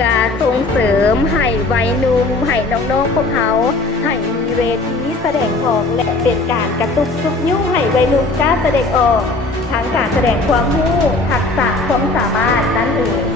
พื่อส่งเสริมให้วัยหนุ่มให้น้องๆพวกเขาให้มีเวทีแสดงออกและเป็นการกระตุกชุบยุ่งให้วัยหนุ่มกล้าแสดงออกทั้งการแสดงความรู้ทักษะความสามารถนั่นเอง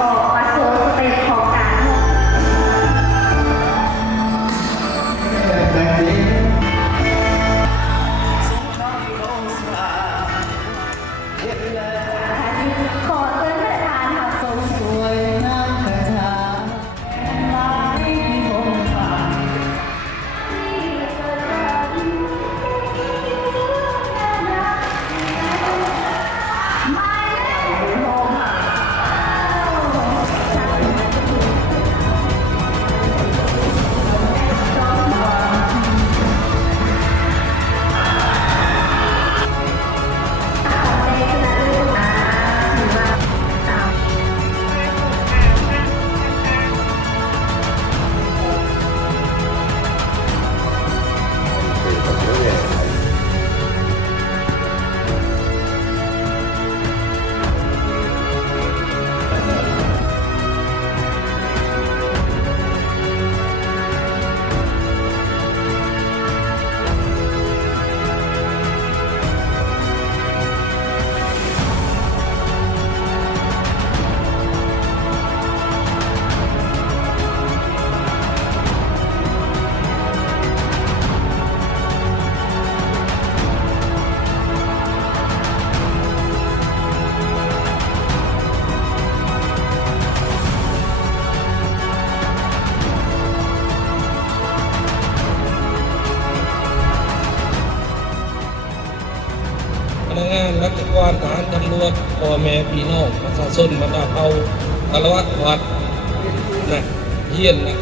ออกมาโชว์สเต็ปของการ ขอเชิญประธานค่ะทรงสวยงามกระจ่างมาที่คงผ่านที่สถานไม่ลงค่ะพนักงานราชการทหารตำรวจพ่อแม่พี่น้องประชาชนบรรดาเผ่าคารวะวัดนะเฮียนนะ